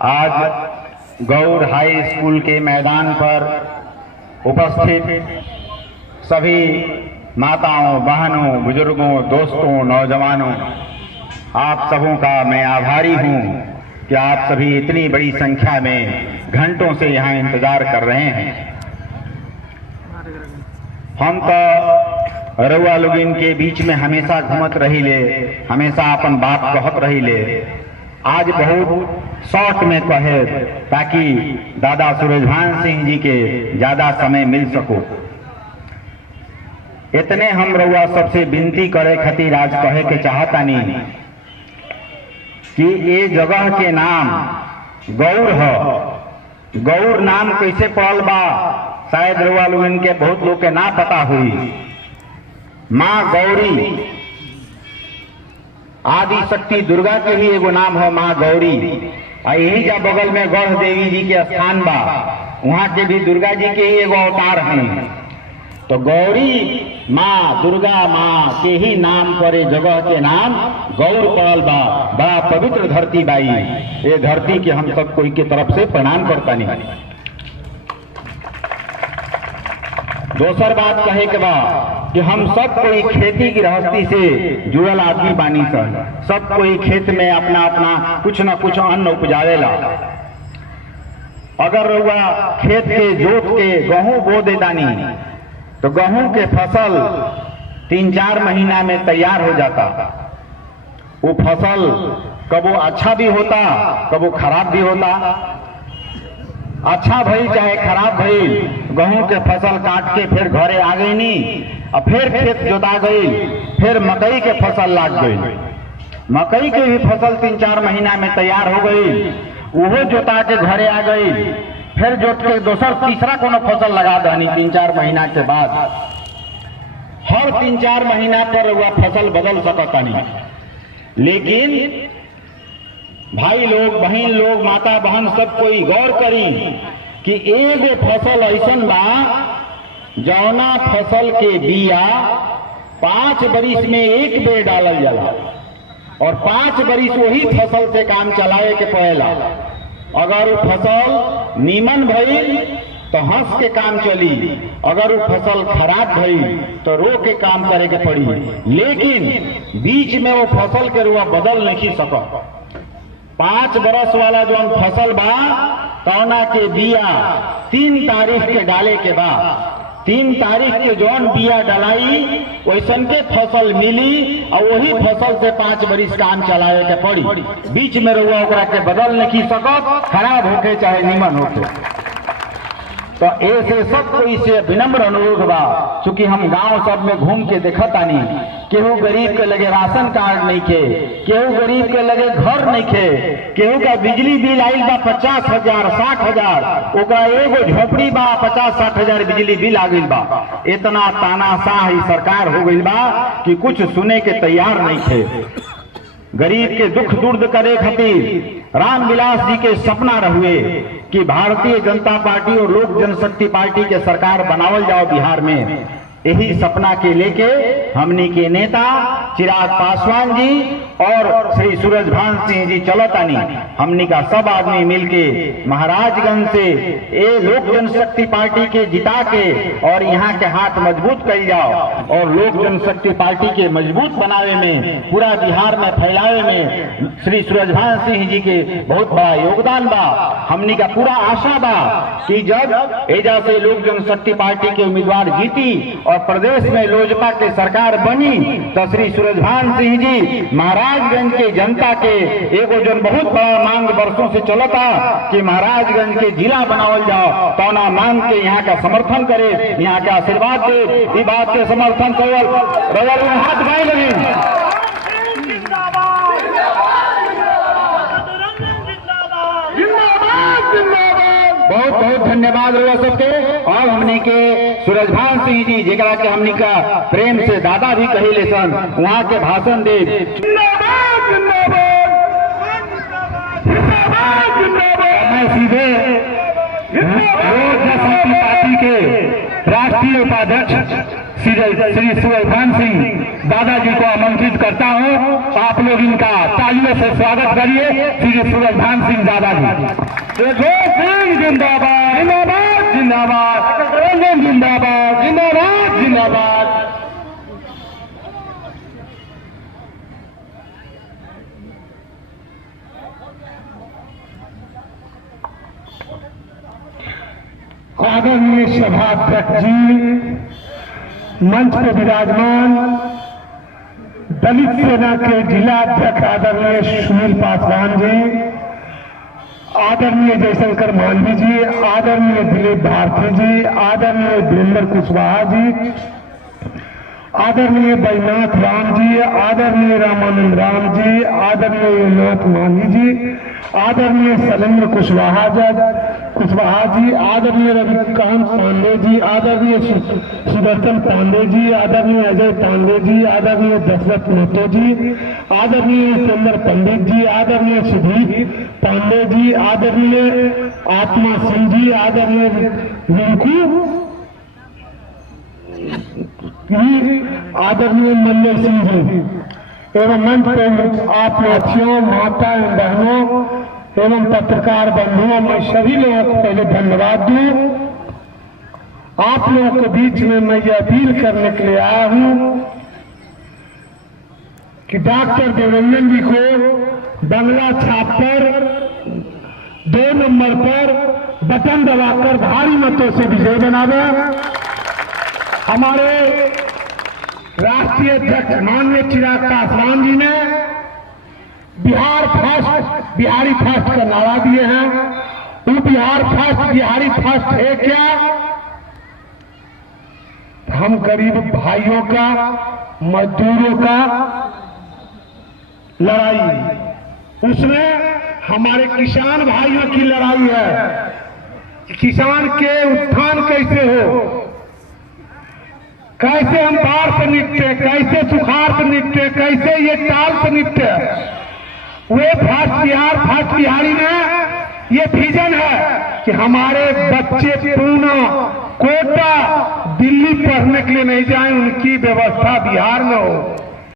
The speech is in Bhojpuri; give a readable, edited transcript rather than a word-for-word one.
आज गौर हाई स्कूल के मैदान पर उपस्थित सभी माताओं, बहनों, बुजुर्गों, दोस्तों, नौजवानों, आप सबों का मैं आभारी हूं कि आप सभी इतनी बड़ी संख्या में घंटों से यहाँ इंतजार कर रहे हैं। हम तो रउआ लोगिन के बीच में हमेशा घूमत रही ले, हमेशा अपन बात कहत रही ले। आज बहुत शॉर्ट में कहे ताकि दादा सूरजभान सिंह जी के ज्यादा समय मिल सको। इतने हम रउआ सबसे विनती करे खातिर आज कहे के चाहतानी कि ये जगह के नाम गौर है। गौर नाम कैसे पड़ल बा शायद रउआ लोगन के बहुत लोग के ना पता हुई। माँ गौरी आदि शक्ति दुर्गा के ही एगो नाम है माँ गौरी। यही जा बगल में गढ़ देवी जी के स्थान बा, वहां के भी दुर्गा जी के ही एगो अवतार हैं। तो गौरी माँ, दुर्गा माँ के ही नाम पर ये जगह के नाम गौर पड़ल बा। बड़ा पवित्र धरती बाई, ये धरती के हम सब कोई के तरफ से प्रणाम करता नहीं। दोसर बात कहे के बा कि हम सब कोई खेती गृहस्थी से जुड़ल आदमी बानी सन। सब कोई खेत में अपना अपना कुछ न कुछ अन्न उपजावेला। अगर रउआ खेत के जोत के गेहूं बो देतानी तो गेहूं के फसल 3-4 महीना में तैयार हो जाता। वो फसल कबो अच्छा भी होता, कबो खराब भी होता। अच्छा भई चाहे खराब भई, गेहूं के फसल काट के फिर घरे आ गई नी, और फिर खेत जोता गई, फिर मकई के फसल लाग गई। मकई के भी फसल 3-4 महीना में तैयार हो गई, वो जोता के घरे आ गई, फिर जोत के दोसर तीसरा कोनो फसल लगा दहनी 3-4 महीना के बाद। हर 3-4 महीना पर वह फसल बदल सकता नहीं। लेकिन भाई लोग, बहन लोग, माता बहन सब कोई गौर करी कि एगो फसल ऐसन बा जौना फसल के बिया 5 बरिस में एक बेर डालल जाला, और 5 बरिस वही फसल से काम चलावे के पड़ेला। अगर वो फसल नीमन भइल तो हंस के काम चली, अगर वो फसल खराब भइल तो रो के काम करे के पड़ी। लेकिन बीच में वो फसल के रुआ बदल नहीं सकत। 5 बरस वाला जो फसल बा तौना के बिया 3 तारीख के डाले के बाद 3 तारीख के जौन बिया डलाई वैसन के फसल मिली, और वही फसल से 5 बरिस काम चलावे के पड़ी। बीच में रउआ ओकरा के बदल नहीं सकत, खराब होके चाहे नीमन होके। तो ऐसे सब कोई से विनम्र अनुरोध बा, चूंकि हम गांव सब में घूम के देखत आनी, केहू गरीब के लगे राशन कार्ड नहीं खे, केहू गरीब के लगे घर नहीं खे, केहू का बिजली बिल आइल बा 50,000 60,000, ओकरा एगो झोपड़ी बा 50-60 हजार बिजली बिल आ गइल बा। इतना तानाशाह ही सरकार हो गइल बा कि कुछ सुने के तैयार नहीं थे। गरीब के दुख दूर करे खातिर रामविलास जी के सपना रहुए कि भारतीय जनता पार्टी और लोक जनशक्ति पार्टी के सरकार बनावल जाओ बिहार में। यही सपना के लेके हमनी के नेता चिराग पासवान जी और श्री सूरजभान सिंह जी चलतानी। हमनी का सब आदमी मिलके महाराजगंज से ये लोक जनशक्ति पार्टी के जिता के और यहाँ के हाथ मजबूत कर जाओ, और लोक जनशक्ति पार्टी के मजबूत बनावे में, पूरा बिहार में फैलावे में श्री सूरजभान सिंह जी के बहुत बड़ा योगदान बा। हमनी का पूरा आशा बा कि जब एजा से लोक जनशक्ति पार्टी के उम्मीदवार जीती और प्रदेश में लोजपा के सरकार बनी तो श्री सूरजभान सिंह जी महाराजगंज के जनता के एगो जन बहुत बड़ा मांग वर्षों से चलता कि महाराजगंज के जिला बनावल जाओ, तो ना मांग के यहाँ का समर्थन करे, यहाँ का आशीर्वाद दे। इस बात के समर्थन केवल रवल में हाथ गाय लगी। बहुत बहुत धन्यवाद रउआ सबके। और हमने के सूरजभान सिंह जी जेकरा के हमने का प्रेम से दादा भी कही ले सन, वहाँ के भाषण दे। मैं सीधे लोक जनशक्ति पार्टी के राष्ट्रीय उपाध्यक्ष श्री सूरजभान सिंह दादाजी को आमंत्रित करता हूं। आप लोग इनका तालियों से स्वागत करिए। श्री सूरजभान सिंह दादाजी। सिंह जिंदाबाद जिंदाबाद जिंदाबाद, जिंदाबाद जिंदाबाद जिंदाबाद। आदरणीय सभाध्यक्ष जी, मंच पर विराजमान दलित सेना के जिला अध्यक्ष आदरणीय सुनील पासवान जी, आदरणीय जयशंकर मांझी जी, आदरणीय दिलीप भारती जी, आदरणीय वीरेंद्र कुशवाहा जी, आदरणीय बैजनाथ राम जी, आदरणीय रामानंद राम जी, आदरणीय नाथ मांझी जी, आदरणीय शैलेंद्र कुशवाहा जी, आदरणीय रविकांत पांडे जी, आदरणीय सुदर्शन पांडे जी, आदरणीय अजय पांडे जी, आदरणीय दशरथ महतो जी, आदरणीय चंद्र पंडित जी, आदरणीय सुधीर पांडे जी, आदरणीय आत्मा सिंह जी, आदरणीय रिंकू, आदरणीय मल्ले सिंह जी एवं मंच पर आप साथियों, माता एवं बहनों एवं पत्रकार बंधुओं, मैं सभी लोगों को पहले धन्यवाद दूं। आप लोगों के बीच में मैं ये अपील करने के लिए आया हूं कि डॉक्टर देवरंजन जी को बंगला छाप पर 2 नंबर पर बटन दबाकर भारी मतों से विजय बनावे। हमारे राष्ट्रीय अध्यक्ष माननीय चिराग पासवान जी ने बिहार फर्स्ट, बिहारी फर्स्ट का नारा दिए हैं। वो बिहार फर्स्ट, बिहारी फर्स्ट है क्या? हम गरीब भाइयों का, मजदूरों का लड़ाई, उसमें हमारे किसान भाइयों की लड़ाई है। किसान के उत्थान कैसे हो, कैसे हम बाढ़ से निपटे, कैसे सुखाड़ से निपटे, कैसे ये टाल से निपटे। वे फर्स्ट बिहार, फर्स्ट बिहारी में ये विजन है कि हमारे बच्चे पूना, कोटा, दिल्ली पढ़ने के लिए नहीं जाएं, उनकी व्यवस्था बिहार में हो।